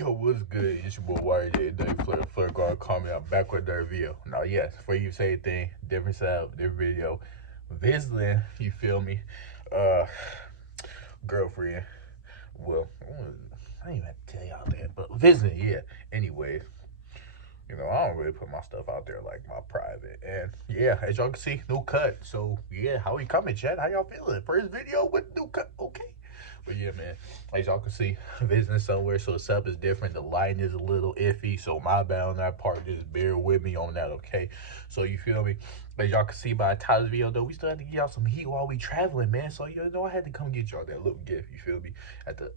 Yo, what's good? It's your boy Wire Day, Flare Guard. Call me. I'm back with another video. Now, yes, for you same thing, different setup, different video. Visiting, you feel me? Uh, girlfriend. Well, I ain't even have to tell y'all that, but visiting, yeah. Anyways, I don't really put my stuff out there like my private. And yeah, as y'all can see, new cut. So yeah, how we coming, Chad? How y'all feeling? First video with new cut. Okay. But yeah, man, as y'all can see, visiting somewhere, so the setup is different. The lighting is a little iffy, so my bad on that part. Just bear with me on that, okay? So you feel me? As y'all can see by the title of the video, though, we still had to get y'all some heat while we traveling, man. So I had to come get y'all that little gift. You feel me? I had to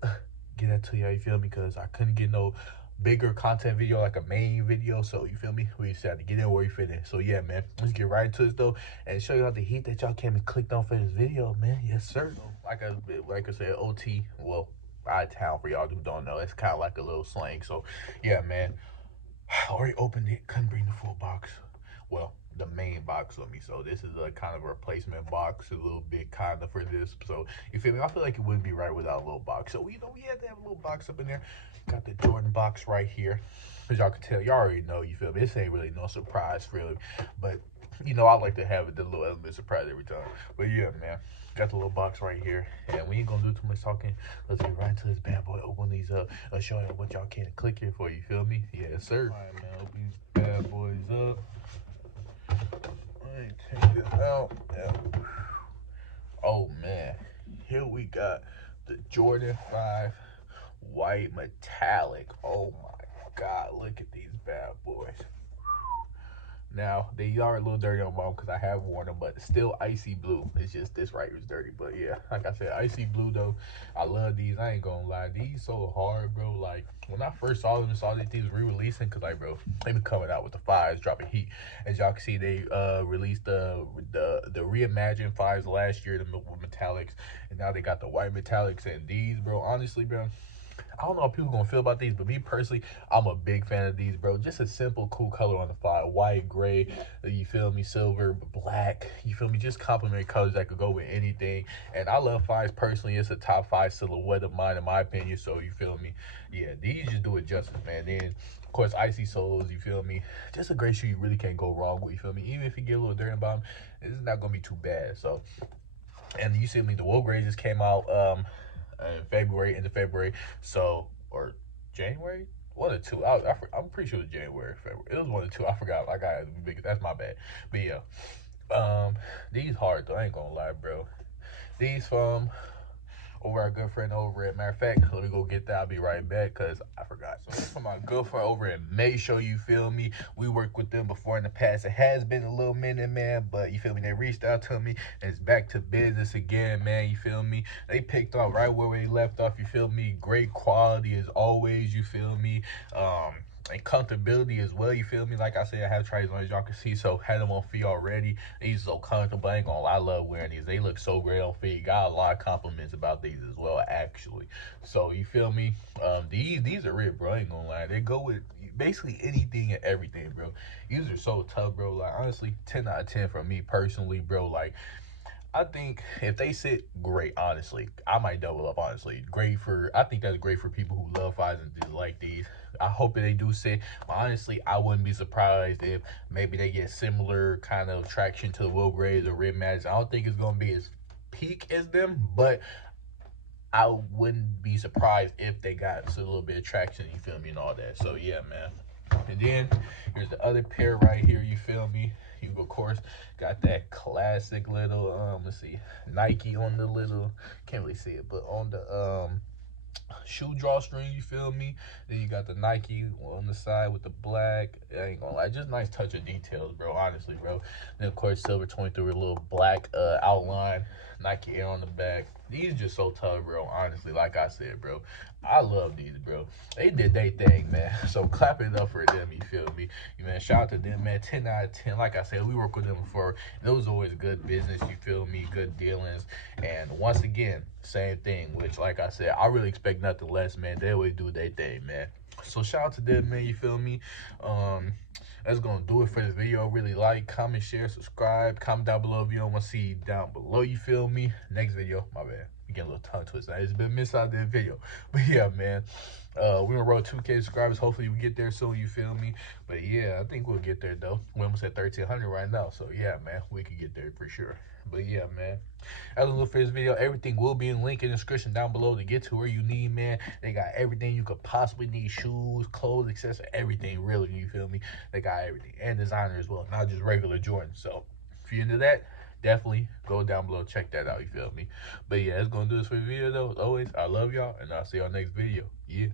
get that to y'all. You feel me? Because I couldn't get no bigger content video, like a main video. So you feel me? We just had to get in where we fit in. So yeah, man, let's get right into this though and show y'all the heat that y'all came and clicked on for this video, man. Yes sir. Like I said, OT, well, out of town, for y'all who don't know, it's kind of like a little slang. So yeah, man, I already opened it, couldn't bring the full box. Well, the main box with me, so this is a kind of a replacement box, a little bit kind of for this. So you feel me? I feel like it wouldn't be right without a little box. So we had to have a little box up in there. Got the Jordan box right here, as y'all can tell. Y'all already know. You feel me? This ain't really no surprise really, but I like to have the little element of surprise every time. But yeah, man, got the little box right here, and we ain't gonna do too much talking. Let's get right into this bad boy. Open these up and show you what y'all can click here for. You feel me? Yes sir. All right, man. Open these bad boys up. Let me take this out. Yeah. Oh man, here we got the Jordan 5 white metallic. Oh my god, look at these bad boys. Now, they are a little dirty on mom because I have worn them, but still icy blue. It's just this right was dirty. But yeah, like I said, icy blue though. I love these. I ain't gonna lie. These so hard, bro. Like, when I first saw them and saw that these re-releasing, because, like, bro, they been coming out with the 5s, dropping heat. As y'all can see, they released the reimagined 5s last year, the metallics, and now they got the white metallics. And these, bro, honestly, bro, I don't know how people gonna feel about these, but me personally, I'm a big fan of these, bro. Just a simple, cool color on the 5. White, gray, you feel me, silver, black, you feel me? Just complementary colors that could go with anything. And I love 5s personally. It's a top 5 silhouette of mine, in my opinion. So you feel me? Yeah, these just do it justice, man. Then, of course, icy soles, you feel me? Just a great shoe you really can't go wrong with, you feel me? Even if you get a little dirty about them, it's not gonna be too bad. So, and you see me, the wool gray just came out in February, end of February, so, or January, one or two. I'm pretty sure it was January, February. It was one or two. I forgot. Like, that's my bad. But yeah, these hard though. I ain't gonna lie, bro. These from over our good friend over at, matter of fact, let me go get that. I'll be right back because I forgot. So from my good friend over at Mayshow, you feel me? We worked with them before in the past. It has been a little minute, man, but you feel me? They reached out to me and it's back to business again, man. You feel me? They picked up right where we left off. You feel me? Great quality as always. You feel me? And comfortability as well, you feel me? Like I said, I have tried these on, as y'all can see, so had them on feet already. These are so comfortable. I ain't gonna lie, I love wearing these. They look so great on feet. Got a lot of compliments about these as well, actually. So you feel me? These are rip, bro. I ain't gonna lie. They go with basically anything and everything, bro. These are so tough, bro. Like, honestly, 10 out of 10 for me personally, bro. Like, I think if they sit, great, honestly. I might double up, honestly. I think that's great for people who love 5s and just like these. I hope that they do sit. But honestly, I wouldn't be surprised if maybe they get similar kind of traction to the Will Grays or Red Magic. I don't think it's going to be as peak as them, but I wouldn't be surprised if they got a little bit of traction, you feel me, and all that. So, yeah, man. And then here's the other pair right here, you feel me? You of course got that classic little let's see, Nike on the little, can't really see it, but on the shoe drawstring, you feel me? Then you got the Nike on the side with the black. I ain't gonna lie, just nice touch of details, bro, honestly, bro. Then of course silver 23 with a little black outline, Nike Air on the back. These just so tough, bro, honestly. Like I said, bro, I love these, bro. They did their thing, man. So clap it up for them, you feel me? Man, shout out to them, man. 10 out of 10. Like I said, we worked with them before. It was always good business, you feel me? Good dealings. And once again, same thing, which, like I said, I really expect nothing less, man. They always do their thing, man. So shout out to them, man, you feel me? That's gonna do it for this video. Really like, comment, share, subscribe. Comment down below if you don't want to see down below, you feel me? Next video, my bad. Get a little tongue twisted. It's been missed out of this video. But yeah, man. We're gonna roll 2K subscribers. Hopefully we get there soon, you feel me? But yeah, I think we'll get there though. We're almost at 1,300 right now. So yeah, man, we can get there for sure. But yeah, man. As a little for this video, everything will be in the link in the description down below to get to where you need, man. They got everything you could possibly need: shoes, clothes, accessories, everything, really, you feel me? They got everything. And designer as well, not just regular Jordan. So if you're into that, definitely go down below, check that out, you feel me? But yeah, that's gonna do this for the video though. As always, I love y'all, and I'll see y'all next video. Yeah.